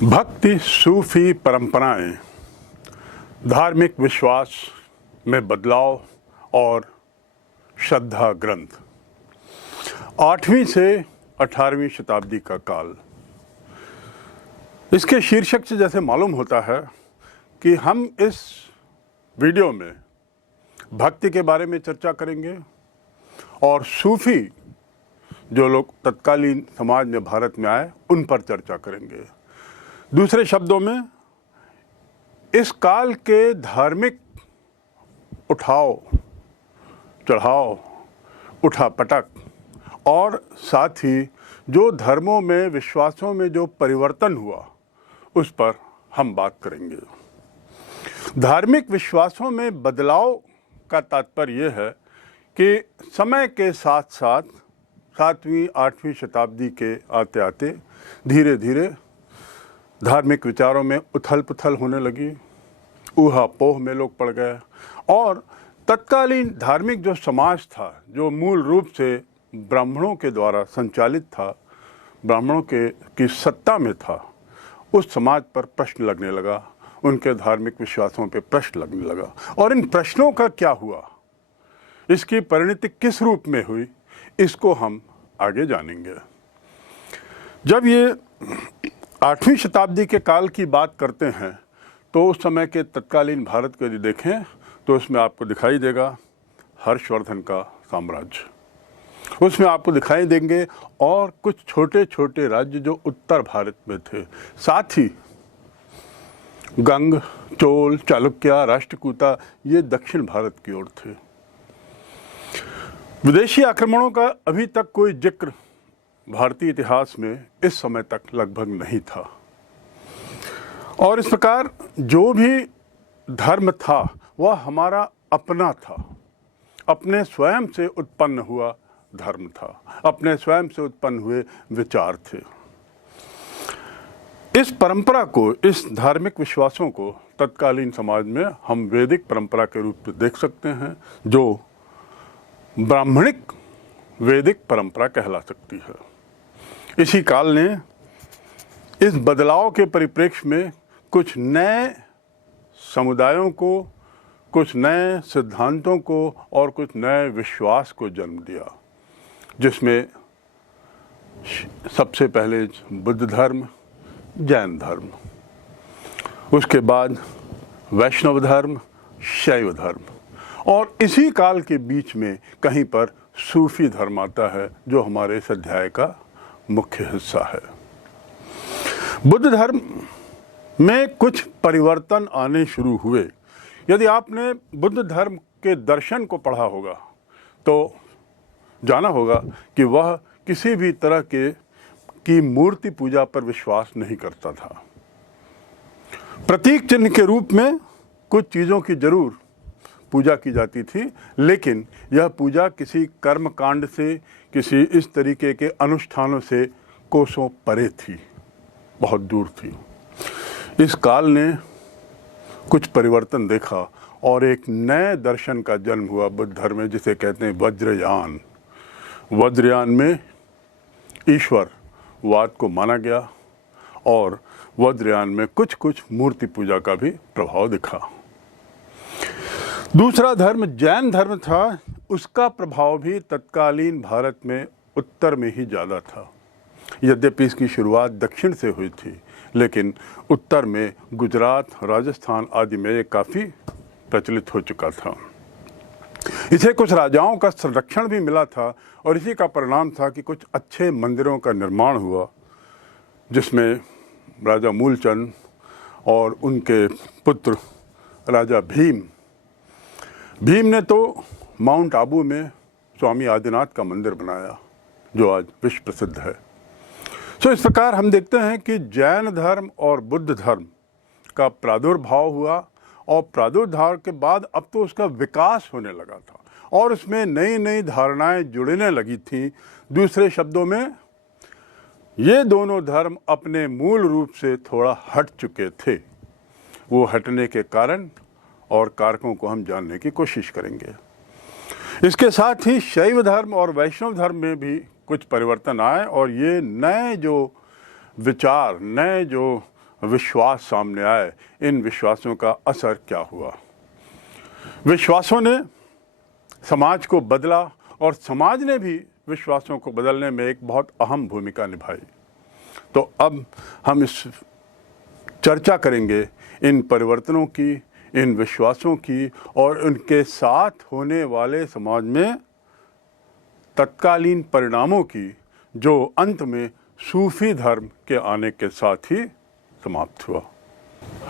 भक्ति सूफी परंपराएं, धार्मिक विश्वास में बदलाव और श्रद्धा ग्रंथ। 8वीं से 18वीं शताब्दी का काल। इसके शीर्षक से जैसे मालूम होता है कि हम इस वीडियो में भक्ति के बारे में चर्चा करेंगे और सूफी जो लोग तत्कालीन समाज में भारत में आए उन पर चर्चा करेंगे। दूसरे शब्दों में इस काल के धार्मिक उठाव चढ़ाव, उठापटक और साथ ही जो धर्मों में विश्वासों में जो परिवर्तन हुआ उस पर हम बात करेंगे। धार्मिक विश्वासों में बदलाव का तात्पर्य यह है कि समय के साथ साथ 7वीं 8वीं शताब्दी के आते आते धीरे धीरे धार्मिक विचारों में उथल पुथल होने लगी, ऊहापोह में लोग पड़ गए और तत्कालीन धार्मिक जो समाज था, जो मूल रूप से ब्राह्मणों के द्वारा संचालित था, ब्राह्मणों की सत्ता में था, उस समाज पर प्रश्न लगने लगा, उनके धार्मिक विश्वासों पे प्रश्न लगने लगा। और इन प्रश्नों का क्या हुआ, इसकी परिणति किस रूप में हुई, इसको हम आगे जानेंगे। जब ये 8वीं शताब्दी के काल की बात करते हैं तो उस समय के तत्कालीन भारत को यदि देखें तो उसमें आपको दिखाई देगा हर्षवर्धन का साम्राज्य, उसमें आपको दिखाई देंगे और कुछ छोटे छोटे राज्य जो उत्तर भारत में थे, साथ ही गंग, चोल, चालुक्य, राष्ट्रकूटा ये दक्षिण भारत की ओर थे। विदेशी आक्रमणों का अभी तक कोई जिक्र भारतीय इतिहास में इस समय तक लगभग नहीं था और इस प्रकार जो भी धर्म था वह हमारा अपना था, अपने स्वयं से उत्पन्न हुआ धर्म था, अपने स्वयं से उत्पन्न हुए विचार थे। इस परंपरा को, इस धार्मिक विश्वासों को तत्कालीन समाज में हम वैदिक परंपरा के रूप में देख सकते हैं, जो ब्राह्मणिक वैदिक परंपरा कहला सकती है। इसी काल ने इस बदलाव के परिप्रेक्ष्य में कुछ नए समुदायों को, कुछ नए सिद्धांतों को और कुछ नए विश्वास को जन्म दिया, जिसमें सबसे पहले बुद्ध धर्म, जैन धर्म, उसके बाद वैष्णव धर्म, शैव धर्म और इसी काल के बीच में कहीं पर सूफी धर्म आता है जो हमारे इस अध्याय का मुख्य हिस्सा है। बुद्ध धर्म में कुछ परिवर्तन आने शुरू हुए। यदि आपने बुद्ध धर्म के दर्शन को पढ़ा होगा तो जाना होगा कि वह किसी भी तरह की मूर्ति पूजा पर विश्वास नहीं करता था। प्रतीक चिन्ह के रूप में कुछ चीज़ों की जरूर पूजा की जाती थी, लेकिन यह पूजा किसी कर्म कांड से, किसी इस तरीके के अनुष्ठानों से कोसों परे थी, बहुत दूर थी। इस काल ने कुछ परिवर्तन देखा और एक नए दर्शन का जन्म हुआ बुद्ध धर्म में, जिसे कहते हैं वज्रयान। वज्रयान में ईश्वरवाद को माना गया और वज्रयान में कुछ कुछ मूर्ति पूजा का भी प्रभाव दिखा। दूसरा धर्म जैन धर्म था, उसका प्रभाव भी तत्कालीन भारत में उत्तर में ही ज़्यादा था। यद्यपि इसकी शुरुआत दक्षिण से हुई थी, लेकिन उत्तर में गुजरात, राजस्थान आदि में ये काफ़ी प्रचलित हो चुका था। इसे कुछ राजाओं का संरक्षण भी मिला था और इसी का परिणाम था कि कुछ अच्छे मंदिरों का निर्माण हुआ, जिसमें राजा मूलचंद और उनके पुत्र राजा भीम ने तो माउंट आबू में स्वामी आदिनाथ का मंदिर बनाया जो आज विश्व प्रसिद्ध है। सो इस प्रकार हम देखते हैं कि जैन धर्म और बुद्ध धर्म का प्रादुर्भाव हुआ और प्रादुर्भाव के बाद अब तो उसका विकास होने लगा था और उसमें नई नई धारणाएं जुड़ने लगी थी। दूसरे शब्दों में ये दोनों धर्म अपने मूल रूप से थोड़ा हट चुके थे। वो हटने के कारण और कारकों को हम जानने की कोशिश करेंगे। इसके साथ ही शैव धर्म और वैष्णव धर्म में भी कुछ परिवर्तन आए और ये नए जो विचार, नए जो विश्वास सामने आए, इन विश्वासों का असर क्या हुआ। विश्वासों ने समाज को बदला और समाज ने भी विश्वासों को बदलने में एक बहुत अहम भूमिका निभाई। तो अब हम इस चर्चा करेंगे इन परिवर्तनों की, इन विश्वासों की और उनके साथ होने वाले समाज में तत्कालीन परिणामों की, जो अंत में सूफी धर्म के आने के साथ ही समाप्त हुआ।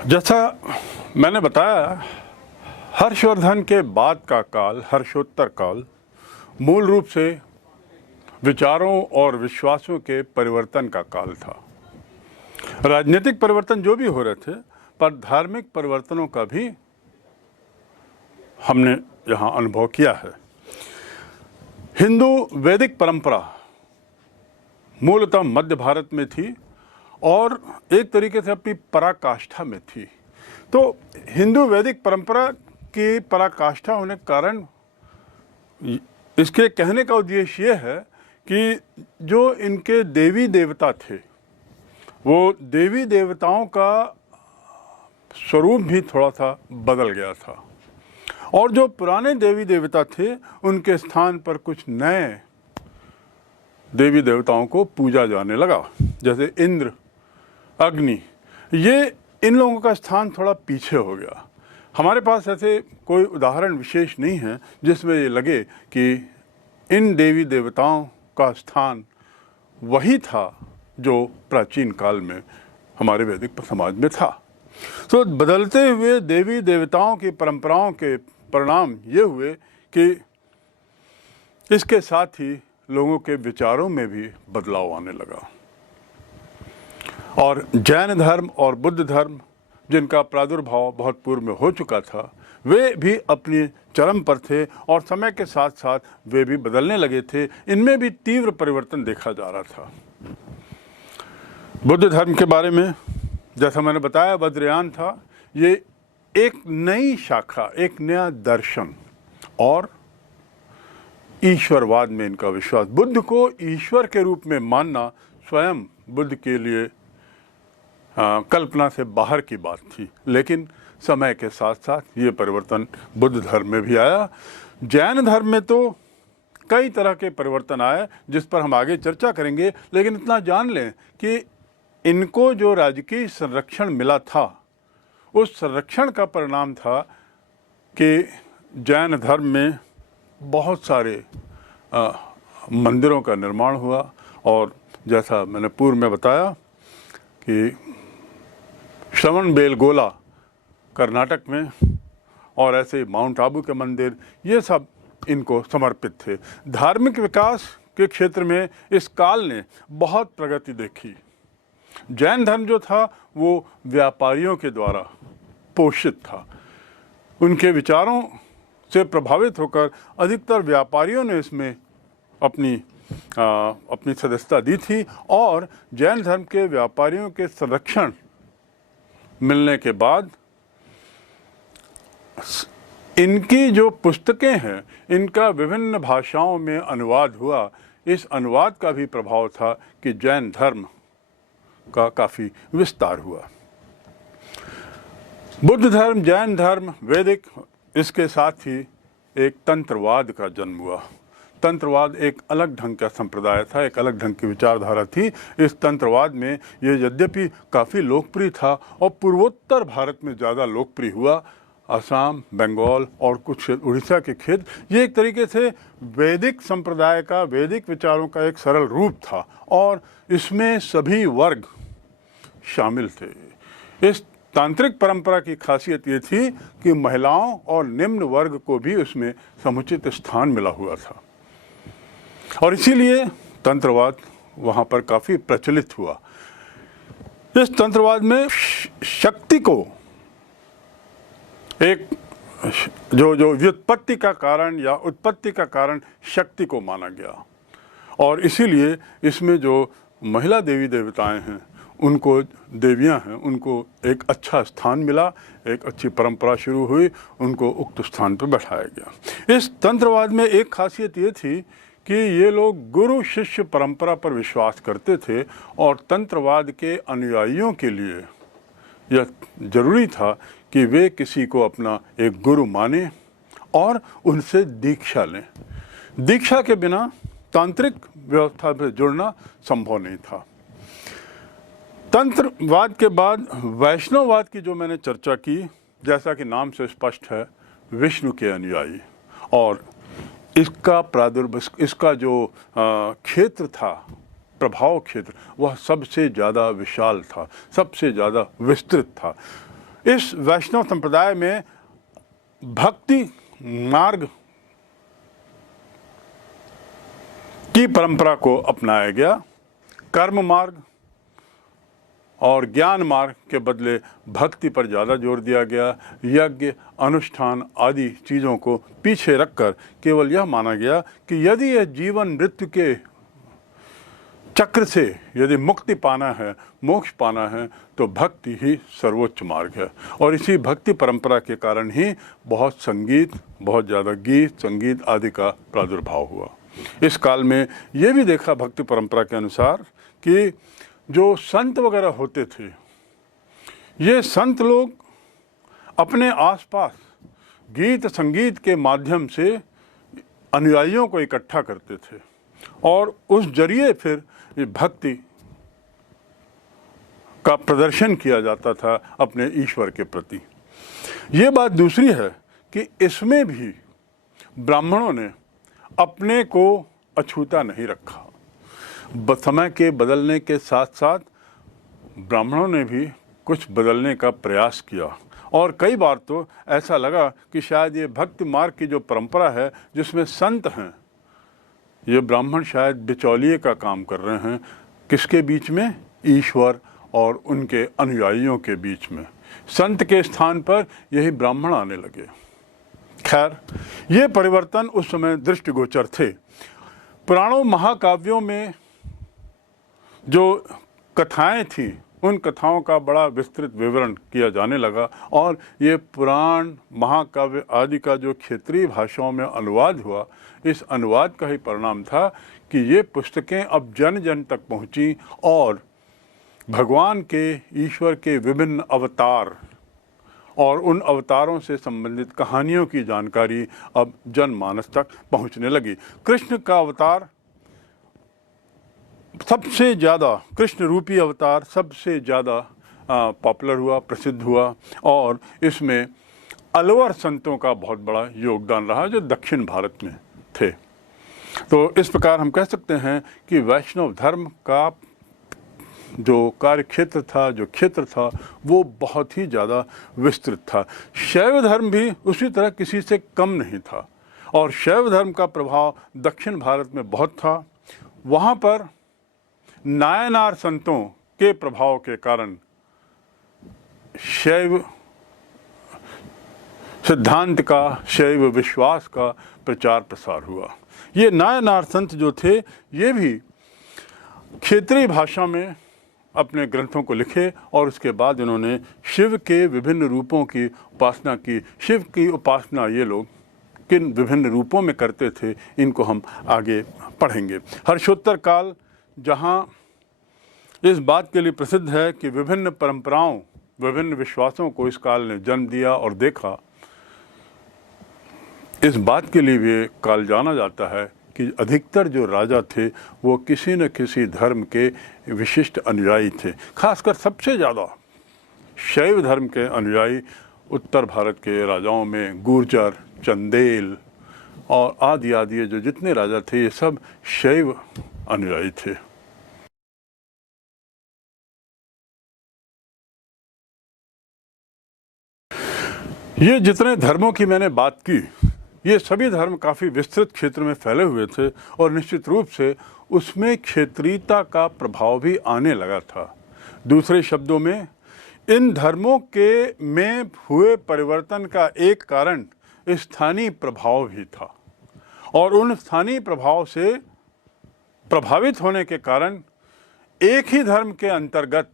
जैसा मैंने बताया, हर्षवर्धन के बाद का काल, हर्षोत्तर काल, मूल रूप से विचारों और विश्वासों के परिवर्तन का काल था। राजनीतिक परिवर्तन जो भी हो रहे थे, पर धार्मिक परिवर्तनों का भी हमने यहाँ अनुभव किया है। हिंदू वैदिक परंपरा मूलतः मध्य भारत में थी और एक तरीके से अपनी पराकाष्ठा में थी। तो हिंदू वैदिक परंपरा की पराकाष्ठा होने के कारण इसके कहने का उद्देश्य ये है कि जो इनके देवी देवता थे, वो देवी देवताओं का स्वरूप भी थोड़ा सा बदल गया था और जो पुराने देवी देवता थे उनके स्थान पर कुछ नए देवी देवताओं को पूजा जाने लगा, जैसे इंद्र, अग्नि। ये इन लोगों का स्थान थोड़ा पीछे हो गया। हमारे पास ऐसे कोई उदाहरण विशेष नहीं है जिसमें ये लगे कि इन देवी देवताओं का स्थान वही था जो प्राचीन काल में हमारे वैदिक समाज में था। तो बदलते हुए देवी देवताओं की परंपराओं के परिणाम ये हुए कि इसके साथ ही लोगों के विचारों में भी बदलाव आने लगा और जैन धर्म और बुद्ध धर्म, जिनका प्रादुर्भाव बहुत पूर्व में हो चुका था, वे भी अपनी चरम पर थे और समय के साथ साथ वे भी बदलने लगे थे। इनमें भी तीव्र परिवर्तन देखा जा रहा था। बुद्ध धर्म के बारे में जैसा मैंने बताया, वज्रयान था। ये एक नई शाखा, एक नया दर्शन और ईश्वरवाद में इनका विश्वास। बुद्ध को ईश्वर के रूप में मानना स्वयं बुद्ध के लिए कल्पना से बाहर की बात थी, लेकिन समय के साथ साथ ये परिवर्तन बुद्ध धर्म में भी आया। जैन धर्म में तो कई तरह के परिवर्तन आए जिस पर हम आगे चर्चा करेंगे, लेकिन इतना जान लें कि इनको जो राजकीय संरक्षण मिला था, उस संरक्षण का परिणाम था कि जैन धर्म में बहुत सारे मंदिरों का निर्माण हुआ और जैसा मैंने पूर्व में बताया कि श्रवणबेलगोला कर्नाटक में और ऐसे माउंट आबू के मंदिर, ये सब इनको समर्पित थे। धार्मिक विकास के क्षेत्र में इस काल ने बहुत प्रगति देखी। जैन धर्म जो था वो व्यापारियों के द्वारा पोषित था। उनके विचारों से प्रभावित होकर अधिकतर व्यापारियों ने इसमें अपनी सदस्यता दी थी और जैन धर्म के व्यापारियों के संरक्षण मिलने के बाद इनकी जो पुस्तकें हैं, इनका विभिन्न भाषाओं में अनुवाद हुआ। इस अनुवाद का भी प्रभाव था कि जैन धर्म का काफ़ी विस्तार हुआ। बुद्ध धर्म, जैन धर्म, वैदिक, इसके साथ ही एक तंत्रवाद का जन्म हुआ। तंत्रवाद एक अलग ढंग का संप्रदाय था, एक अलग ढंग की विचारधारा थी। इस तंत्रवाद में ये यद्यपि काफ़ी लोकप्रिय था और पूर्वोत्तर भारत में ज़्यादा लोकप्रिय हुआ, असम, बंगाल और कुछ उड़ीसा के क्षेत्र, ये एक तरीके से वैदिक संप्रदाय का, वैदिक विचारों का एक सरल रूप था और इसमें सभी वर्ग शामिल थे। इस तांत्रिक परंपरा की खासियत ये थी कि महिलाओं और निम्न वर्ग को भी उसमें समुचित स्थान मिला हुआ था और इसीलिए तंत्रवाद वहाँ पर काफ़ी प्रचलित हुआ। इस तंत्रवाद में शक्ति को एक जो व्युत्पत्ति का कारण या उत्पत्ति का कारण शक्ति को माना गया और इसीलिए इसमें जो महिला देवी देवताएं हैं, उनको, देवियां हैं, उनको एक अच्छा स्थान मिला, एक अच्छी परंपरा शुरू हुई, उनको उक्त स्थान पर बैठाया गया। इस तंत्रवाद में एक खासियत ये थी कि ये लोग गुरु शिष्य परंपरा पर विश्वास करते थे और तंत्रवाद के अनुयायियों के लिए यह जरूरी था कि वे किसी को अपना एक गुरु माने और उनसे दीक्षा लें। दीक्षा के बिना तांत्रिक व्यवस्था में जुड़ना संभव नहीं था। तंत्रवाद के बाद वैष्णववाद की जो मैंने चर्चा की, जैसा कि नाम से स्पष्ट है, विष्णु के अनुयायी, और इसका जो क्षेत्र था, प्रभाव क्षेत्र, वह सबसे ज़्यादा विशाल था, सबसे ज़्यादा विस्तृत था। इस वैष्णव संप्रदाय में भक्ति मार्ग की परंपरा को अपनाया गया। कर्म मार्ग और ज्ञान मार्ग के बदले भक्ति पर ज़्यादा जोर दिया गया। यज्ञ, अनुष्ठान आदि चीज़ों को पीछे रखकर केवल यह माना गया कि यदि यह जीवन मृत्यु के चक्र से यदि मुक्ति पाना है, मोक्ष पाना है, तो भक्ति ही सर्वोच्च मार्ग है। और इसी भक्ति परंपरा के कारण ही बहुत संगीत, बहुत ज़्यादा गीत, संगीत आदि का प्रादुर्भाव हुआ। इस काल में ये भी देखा भक्ति परंपरा के अनुसार कि जो संत वगैरह होते थे, ये संत लोग अपने आसपास गीत संगीत के माध्यम से अनुयायियों को इकट्ठा करते थे और उस जरिए फिर भक्ति का प्रदर्शन किया जाता था अपने ईश्वर के प्रति। ये बात दूसरी है कि इसमें भी ब्राह्मणों ने अपने को अछूता नहीं रखा। समय के बदलने के साथ साथ ब्राह्मणों ने भी कुछ बदलने का प्रयास किया और कई बार तो ऐसा लगा कि शायद ये भक्ति मार्ग की जो परंपरा है, जिसमें संत हैं, ये ब्राह्मण शायद बिचौलिए का काम कर रहे हैं। किसके बीच में? ईश्वर और उनके अनुयायियों के बीच में। संत के स्थान पर यही ब्राह्मण आने लगे। खैर, ये परिवर्तन उस समय दृष्टिगोचर थे। पुराणों महाकाव्यों में जो कथाएं थीं, उन कथाओं का बड़ा विस्तृत विवरण किया जाने लगा और ये पुराण, महाकाव्य आदि का जो क्षेत्रीय भाषाओं में अनुवाद हुआ, इस अनुवाद का ही परिणाम था कि ये पुस्तकें अब जन जन तक पहुंची और भगवान के, ईश्वर के विभिन्न अवतार और उन अवतारों से संबंधित कहानियों की जानकारी अब जनमानस तक पहुंचने लगी। कृष्ण का अवतार सबसे ज़्यादा, कृष्ण रूपी अवतार सबसे ज़्यादा पॉपुलर हुआ, प्रसिद्ध हुआ और इसमें अलवर संतों का बहुत बड़ा योगदान रहा जो दक्षिण भारत में थे। तो इस प्रकार हम कह सकते हैं कि वैष्णव धर्म का जो कार्य क्षेत्र था, जो क्षेत्र था, वो बहुत ही ज़्यादा विस्तृत था। शैव धर्म भी उसी तरह किसी से कम नहीं था और शैव धर्म का प्रभाव दक्षिण भारत में बहुत था। वहाँ पर नायनार संतों के प्रभाव के कारण शैव सिद्धांत का, शैव विश्वास का प्रचार प्रसार हुआ। ये नायनार संत जो थे, ये भी क्षेत्रीय भाषा में अपने ग्रंथों को लिखे और उसके बाद इन्होंने शिव के विभिन्न रूपों की उपासना की। शिव की उपासना ये लोग किन विभिन्न रूपों में करते थे, इनको हम आगे पढ़ेंगे। हर्षोत्तर काल जहाँ इस बात के लिए प्रसिद्ध है कि विभिन्न परंपराओं, विभिन्न विश्वासों को इस काल ने जन्म दिया और देखा, इस बात के लिए भी काल जाना जाता है कि अधिकतर जो राजा थे वो किसी न किसी धर्म के विशिष्ट अनुयायी थे। खासकर सबसे ज़्यादा शैव धर्म के अनुयायी उत्तर भारत के राजाओं में गुर्जर, चंदेल और आदि आदि जो जितने राजा थे, ये सब शैव अनुयायी थे। ये जितने धर्मों की मैंने बात की, ये सभी धर्म काफ़ी विस्तृत क्षेत्र में फैले हुए थे और निश्चित रूप से उसमें क्षेत्रीयता का प्रभाव भी आने लगा था। दूसरे शब्दों में, इन धर्मों के में हुए परिवर्तन का एक कारण स्थानीय प्रभाव भी था और उन स्थानीय प्रभाव से प्रभावित होने के कारण एक ही धर्म के अंतर्गत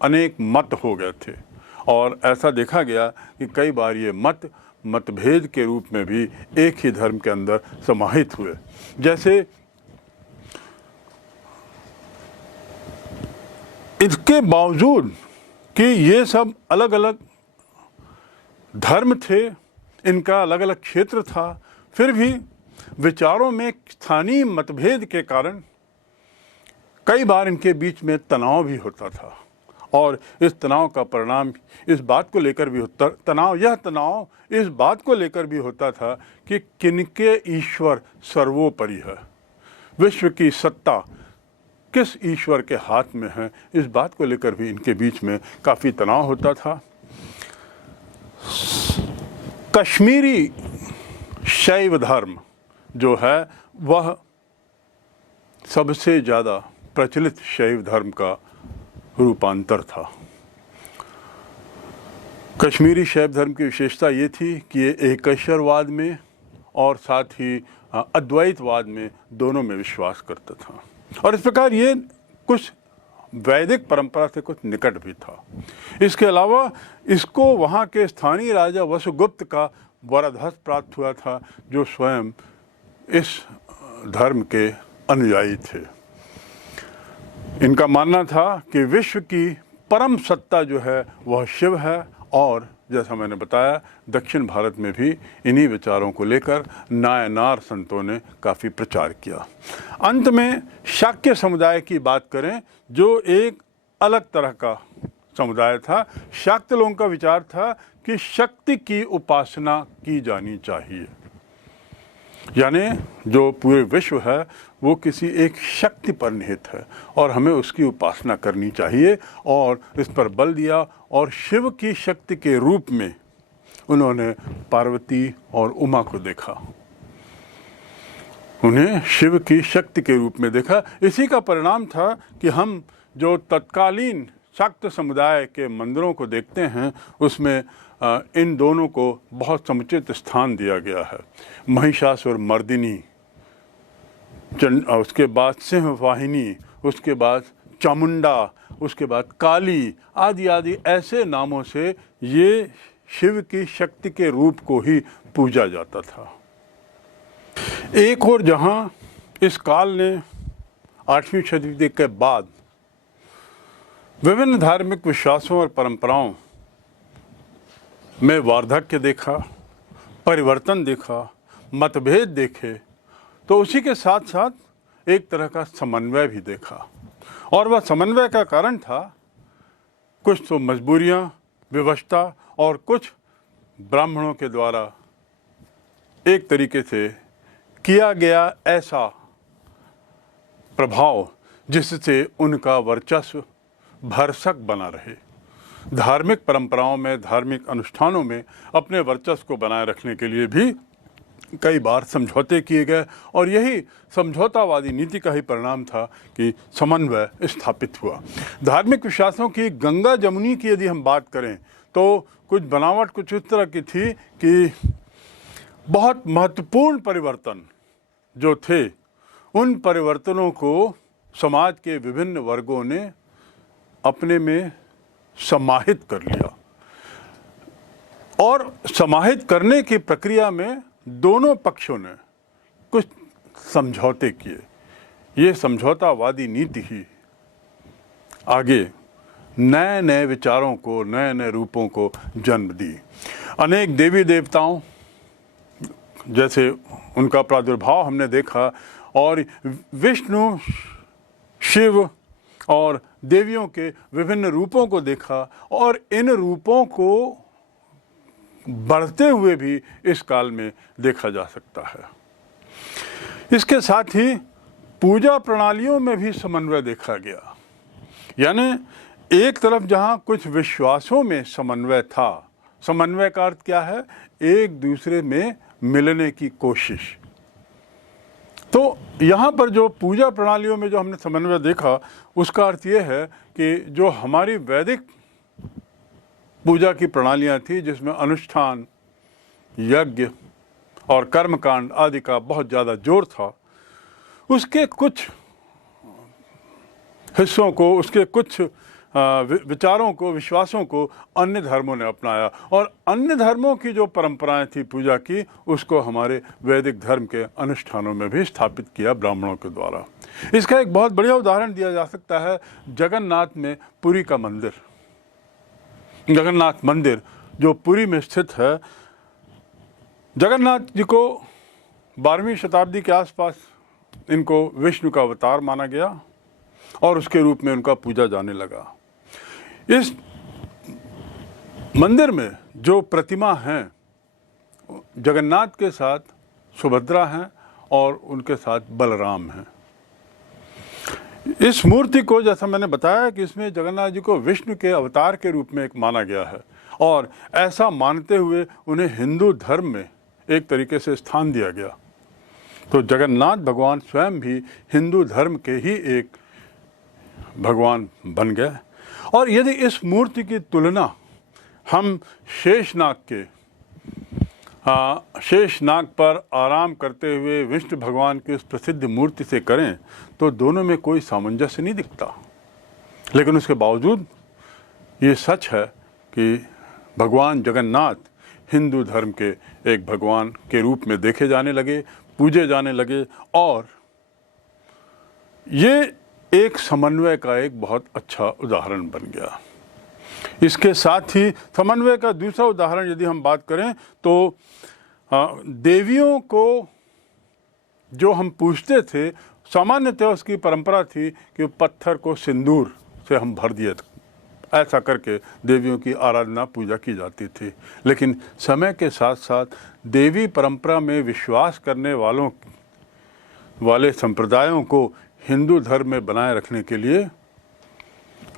अनेक मत हो गए थे और ऐसा देखा गया कि कई बार ये मतभेद के रूप में भी एक ही धर्म के अंदर समाहित हुए। जैसे इसके बावजूद कि ये सब अलग अलग धर्म थे, इनका अलग अलग क्षेत्र था, फिर भी विचारों में स्थानीय मतभेद के कारण कई बार इनके बीच में तनाव भी होता था। और इस तनाव का परिणाम इस बात को लेकर भी यह तनाव इस बात को लेकर भी होता था कि किनके ईश्वर सर्वोपरि है, विश्व की सत्ता किस ईश्वर के हाथ में है, इस बात को लेकर भी इनके बीच में काफ़ी तनाव होता था। कश्मीरी शैव धर्म जो है वह सबसे ज़्यादा प्रचलित शैव धर्म का रूपांतर था। कश्मीरी शैव धर्म की विशेषता ये थी कि ये एकेश्वरवाद में और साथ ही अद्वैतवाद में दोनों में विश्वास करता था, और इस प्रकार ये कुछ वैदिक परंपरा से कुछ निकट भी था। इसके अलावा इसको वहाँ के स्थानीय राजा वसुगुप्त का वरदहस्त प्राप्त हुआ था, जो स्वयं इस धर्म के अनुयायी थे। इनका मानना था कि विश्व की परम सत्ता जो है वह शिव है, और जैसा मैंने बताया दक्षिण भारत में भी इन्हीं विचारों को लेकर नायनार संतों ने काफ़ी प्रचार किया। अंत में शाक्य समुदाय की बात करें, जो एक अलग तरह का समुदाय था। शाक्त लोगों का विचार था कि शक्ति की उपासना की जानी चाहिए, यानी जो पूरे विश्व है वो किसी एक शक्ति पर निहित है और हमें उसकी उपासना करनी चाहिए, और इस पर बल दिया। और शिव की शक्ति के रूप में उन्होंने पार्वती और उमा को देखा, उन्हें शिव की शक्ति के रूप में देखा। इसी का परिणाम था कि हम जो तत्कालीन शाक्त समुदाय के मंदिरों को देखते हैं उसमें इन दोनों को बहुत समुचित स्थान दिया गया है। महिषासुर मर्दिनी, उसके बाद सिंहवाहिनी, उसके बाद चामुंडा, उसके बाद काली आदि आदि ऐसे नामों से ये शिव की शक्ति के रूप को ही पूजा जाता था। एक और जहाँ इस काल ने 8वीं शताब्दी के बाद विभिन्न धार्मिक विश्वासों और परंपराओं में वार्धक्य देखा, परिवर्तन देखा, मतभेद देखे, तो उसी के साथ साथ एक तरह का समन्वय भी देखा। और वह समन्वय का कारण था कुछ तो मजबूरियां, विवशता, और कुछ ब्राह्मणों के द्वारा एक तरीके से किया गया ऐसा प्रभाव जिससे उनका वर्चस्व भरसक बना रहे। धार्मिक परंपराओं में, धार्मिक अनुष्ठानों में अपने वर्चस्व को बनाए रखने के लिए भी कई बार समझौते किए गए, और यही समझौतावादी नीति का ही परिणाम था कि समन्वय स्थापित हुआ। धार्मिक विश्वासों की गंगा जमुनी की यदि हम बात करें तो कुछ बनावट कुछ इस तरह की थी कि बहुत महत्वपूर्ण परिवर्तन जो थे, उन परिवर्तनों को समाज के विभिन्न वर्गों ने अपने में समाहित कर लिया, और समाहित करने की प्रक्रिया में दोनों पक्षों ने कुछ समझौते किए। ये समझौतावादी नीति ही आगे नए नए विचारों को, नए नए रूपों को जन्म दी। अनेक देवी देवताओं जैसे उनका प्रादुर्भाव हमने देखा, और विष्णु, शिव और देवियों के विभिन्न रूपों को देखा, और इन रूपों को बढ़ते हुए भी इस काल में देखा जा सकता है। इसके साथ ही पूजा प्रणालियों में भी समन्वय देखा गया, यानी एक तरफ जहाँ कुछ विश्वासों में समन्वय था, समन्वय का अर्थ क्या है? एक दूसरे में मिलने की कोशिश। तो यहाँ पर जो पूजा प्रणालियों में जो हमने समन्वय देखा, उसका अर्थ ये है कि जो हमारी वैदिक पूजा की प्रणालियाँ थी, जिसमें अनुष्ठान, यज्ञ और कर्मकांड आदि का बहुत ज़्यादा जोर था, उसके कुछ हिस्सों को, उसके कुछ विचारों को, विश्वासों को अन्य धर्मों ने अपनाया और अन्य धर्मों की जो परंपराएं थी पूजा की, उसको हमारे वैदिक धर्म के अनुष्ठानों में भी स्थापित किया ब्राह्मणों के द्वारा। इसका एक बहुत बढ़िया उदाहरण दिया जा सकता है जगन्नाथ में पुरी का मंदिर। जगन्नाथ मंदिर जो पुरी में स्थित है, जगन्नाथ जी को 12वीं शताब्दी के आसपास इनको विष्णु का अवतार माना गया और उसके रूप में उनका पूजा जाने लगा। इस मंदिर में जो प्रतिमा हैं, जगन्नाथ के साथ सुभद्रा हैं और उनके साथ बलराम हैं। इस मूर्ति को, जैसा मैंने बताया कि इसमें जगन्नाथ जी को विष्णु के अवतार के रूप में एक माना गया है और ऐसा मानते हुए उन्हें हिंदू धर्म में एक तरीके से स्थान दिया गया। तो जगन्नाथ भगवान स्वयं भी हिंदू धर्म के ही एक भगवान बन गए। और यदि इस मूर्ति की तुलना हम शेषनाग पर आराम करते हुए विष्णु भगवान की उस प्रसिद्ध मूर्ति से करें तो दोनों में कोई सामंजस्य नहीं दिखता। लेकिन उसके बावजूद ये सच है कि भगवान जगन्नाथ हिंदू धर्म के एक भगवान के रूप में देखे जाने लगे, पूजे जाने लगे और ये एक समन्वय का एक बहुत अच्छा उदाहरण बन गया। इसके साथ ही समन्वय का दूसरा उदाहरण यदि हम बात करें तो देवियों को जो हम पूजते थे, सामान्यतः उसकी परंपरा थी कि पत्थर को सिंदूर से हम भर दिए, ऐसा करके देवियों की आराधना पूजा की जाती थी। लेकिन समय के साथ साथ देवी परंपरा में विश्वास करने वाले संप्रदायों को हिंदू धर्म में बनाए रखने के लिए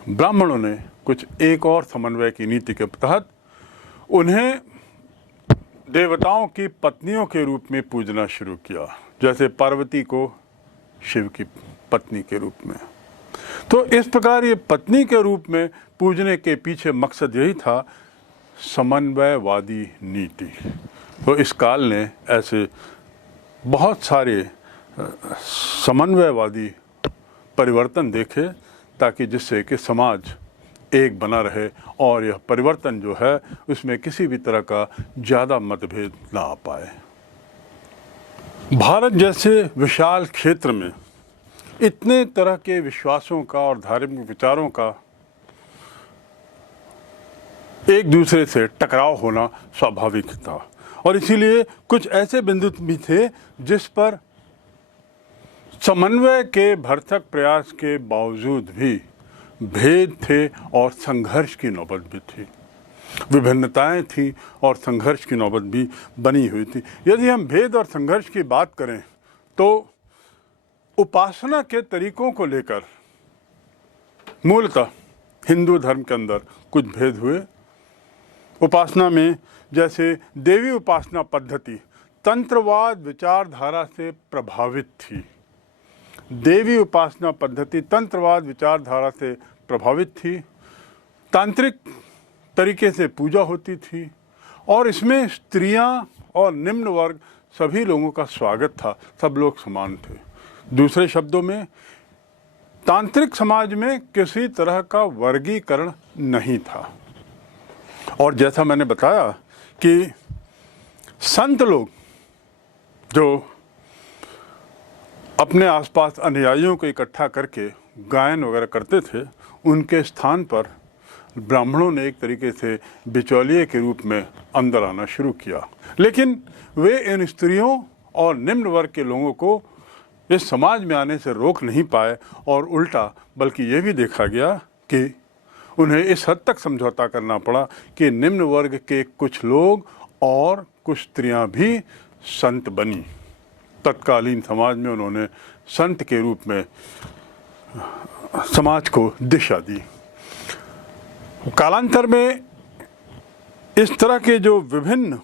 ब्राह्मणों ने कुछ एक और समन्वय की नीति के तहत उन्हें देवताओं की पत्नियों के रूप में पूजना शुरू किया, जैसे पार्वती को शिव की पत्नी के रूप में। तो इस प्रकार ये पत्नी के रूप में पूजने के पीछे मकसद यही था, समन्वयवादी नीति। तो इस काल ने ऐसे बहुत सारे समन्वयवादी परिवर्तन देखे ताकि जिससे कि समाज एक बना रहे और यह परिवर्तन जो है उसमें किसी भी तरह का ज़्यादा मतभेद ना आ पाए। भारत जैसे विशाल क्षेत्र में इतने तरह के विश्वासों का और धार्मिक विचारों का एक दूसरे से टकराव होना स्वाभाविक था और इसीलिए कुछ ऐसे बिंदु भी थे जिस पर समन्वय के भरसक प्रयास के बावजूद भी भेद थे और संघर्ष की नौबत भी थी, विभिन्नताएं थी और संघर्ष की नौबत भी बनी हुई थी। यदि हम भेद और संघर्ष की बात करें तो उपासना के तरीकों को लेकर मूलतः हिंदू धर्म के अंदर कुछ भेद हुए। उपासना में जैसे देवी उपासना पद्धति तंत्रवाद विचारधारा से प्रभावित थी। देवी उपासना पद्धति तंत्रवाद विचारधारा से प्रभावित थी, तांत्रिक तरीके से पूजा होती थी और इसमें स्त्रियां और निम्न वर्ग सभी लोगों का स्वागत था, सब लोग समान थे। दूसरे शब्दों में तांत्रिक समाज में किसी तरह का वर्गीकरण नहीं था। और जैसा मैंने बताया कि संत लोग जो अपने आसपास अनुयायियों को इकट्ठा करके गायन वगैरह करते थे, उनके स्थान पर ब्राह्मणों ने एक तरीके से बिचौलिए के रूप में अंदर आना शुरू किया। लेकिन वे इन स्त्रियों और निम्न वर्ग के लोगों को इस समाज में आने से रोक नहीं पाए और उल्टा बल्कि ये भी देखा गया कि उन्हें इस हद तक समझौता करना पड़ा कि निम्न वर्ग के कुछ लोग और कुछ स्त्रियां भी संत बनी। तत्कालीन समाज में उन्होंने संत के रूप में समाज को दिशा दी। कालांतर में इस तरह के जो विभिन्न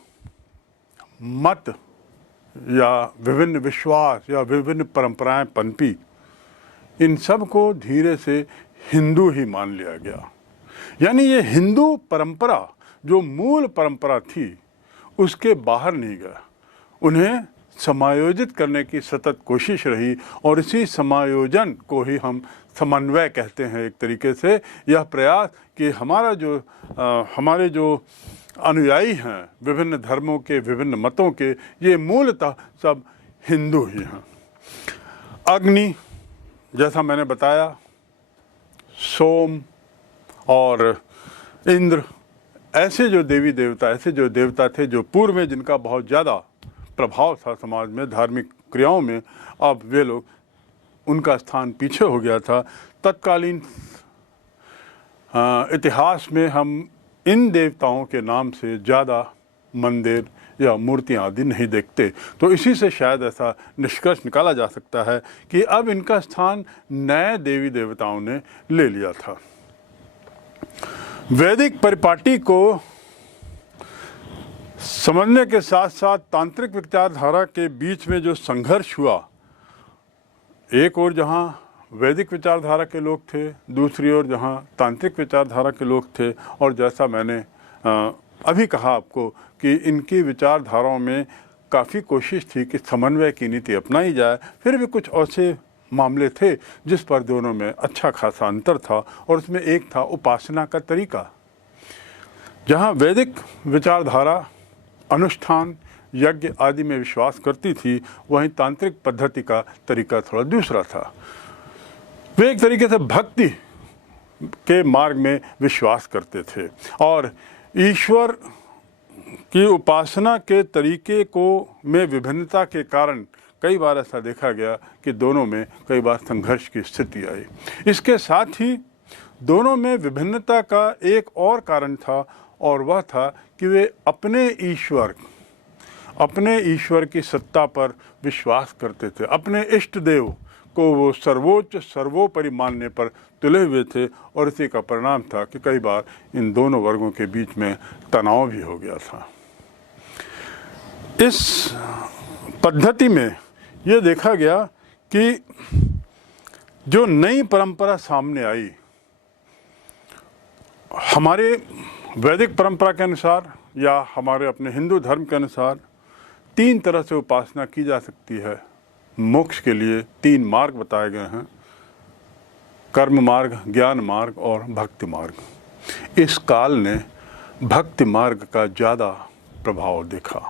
मत या विभिन्न विश्वास या विभिन्न परंपराएं पनपी, इन सब को धीरे से हिंदू ही मान लिया गया। यानी ये हिंदू परंपरा जो मूल परंपरा थी उसके बाहर नहीं गया। उन्हें समायोजित करने की सतत कोशिश रही और इसी समायोजन को ही हम समन्वय कहते हैं। एक तरीके से यह प्रयास कि हमारे जो अनुयायी हैं विभिन्न धर्मों के, विभिन्न मतों के, ये मूलतः सब हिंदू ही हैं। अग्नि, जैसा मैंने बताया, सोम और इंद्र, ऐसे जो देवी देवता, ऐसे जो देवता थे जो पूर्व में जिनका बहुत ज़्यादा प्रभाव था समाज में, धार्मिक क्रियाओं में, अब वे लोग, उनका स्थान पीछे हो गया था। तत्कालीन इतिहास में हम इन देवताओं के नाम से ज़्यादा मंदिर या मूर्तियाँ आदि नहीं देखते। तो इसी से शायद ऐसा निष्कर्ष निकाला जा सकता है कि अब इनका स्थान नए देवी देवताओं ने ले लिया था। वैदिक परिपाटी को समझने के साथ साथ तांत्रिक विचारधारा के बीच में जो संघर्ष हुआ, एक ओर जहाँ वैदिक विचारधारा के लोग थे, दूसरी ओर जहाँ तांत्रिक विचारधारा के लोग थे, और जैसा मैंने अभी कहा आपको कि इनकी विचारधाराओं में काफ़ी कोशिश थी कि समन्वय की नीति अपनाई जाए, फिर भी कुछ ऐसे मामले थे जिस पर दोनों में अच्छा खासा अंतर था, और उसमें एक था उपासना का तरीका। जहाँ वैदिक विचारधारा अनुष्ठान, यज्ञ आदि में विश्वास करती थी, वहीं तांत्रिक पद्धति का तरीका थोड़ा दूसरा था। वे एक तरीके से भक्ति के मार्ग में विश्वास करते थे और ईश्वर की उपासना के तरीके को में विभिन्नता के कारण कई बार ऐसा देखा गया कि दोनों में कई बार संघर्ष की स्थिति आई। इसके साथ ही दोनों में विभिन्नता का एक और कारण था, और वह था कि वे अपने ईश्वर की सत्ता पर विश्वास करते थे। अपने इष्ट देव को वो सर्वोच्च सर्वोपरि मानने पर तुले हुए थे, और इसी का परिणाम था कि कई बार इन दोनों वर्गों के बीच में तनाव भी हो गया था। इस पद्धति में ये देखा गया कि जो नई परंपरा सामने आई, हमारे वैदिक परंपरा के अनुसार या हमारे अपने हिंदू धर्म के अनुसार 3 तरह से उपासना की जा सकती है। मोक्ष के लिए 3 मार्ग बताए गए हैं, कर्म मार्ग, ज्ञान मार्ग और भक्ति मार्ग। इस काल ने भक्ति मार्ग का ज़्यादा प्रभाव देखा,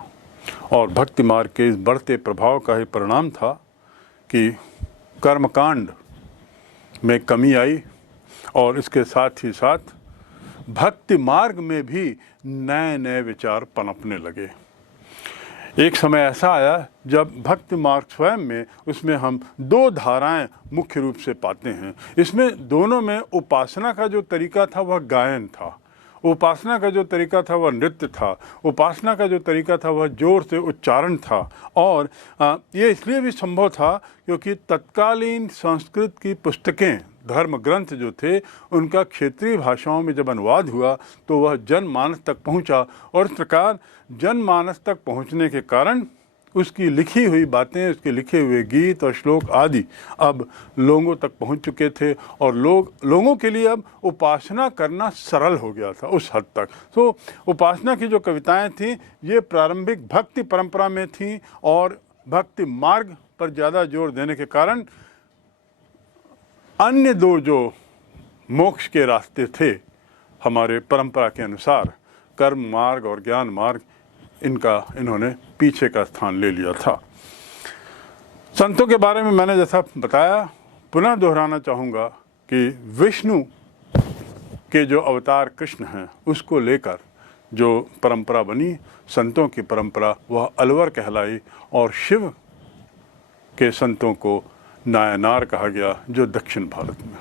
और भक्ति मार्ग के इस बढ़ते प्रभाव का ही परिणाम था कि कर्मकांड में कमी आई, और इसके साथ ही साथ भक्ति मार्ग में भी नए नए विचार पनपने लगे। एक समय ऐसा आया जब भक्ति मार्ग स्वयं में, उसमें हम 2 धाराएं मुख्य रूप से पाते हैं। इसमें दोनों में उपासना का जो तरीका था वह गायन था, उपासना का जो तरीका था वह नृत्य था, उपासना का जो तरीका था वह जोर से उच्चारण था। और ये इसलिए भी संभव था क्योंकि तत्कालीन संस्कृत की पुस्तकें, धर्म ग्रंथ जो थे, उनका क्षेत्रीय भाषाओं में जब अनुवाद हुआ तो वह जनमानस तक पहुंचा, और इस प्रकार जनमानस तक पहुंचने के कारण उसकी लिखी हुई बातें, उसके लिखे हुए गीत और श्लोक आदि अब लोगों तक पहुंच चुके थे, और लोगों के लिए अब उपासना करना सरल हो गया था उस हद तक। तो उपासना की जो कविताएं थीं ये प्रारंभिक भक्ति परंपरा में थीं, और भक्ति मार्ग पर ज़्यादा जोर देने के कारण अन्य 2 जो मोक्ष के रास्ते थे हमारे परंपरा के अनुसार, कर्म मार्ग और ज्ञान मार्ग, इन्होंने पीछे का स्थान ले लिया था। संतों के बारे में मैंने जैसा बताया, पुनः दोहराना चाहूँगा कि विष्णु के जो अवतार कृष्ण हैं उसको लेकर जो परंपरा बनी, संतों की परंपरा, वह अलवर कहलाई, और शिव के संतों को नायनार कहा गया जो दक्षिण भारत में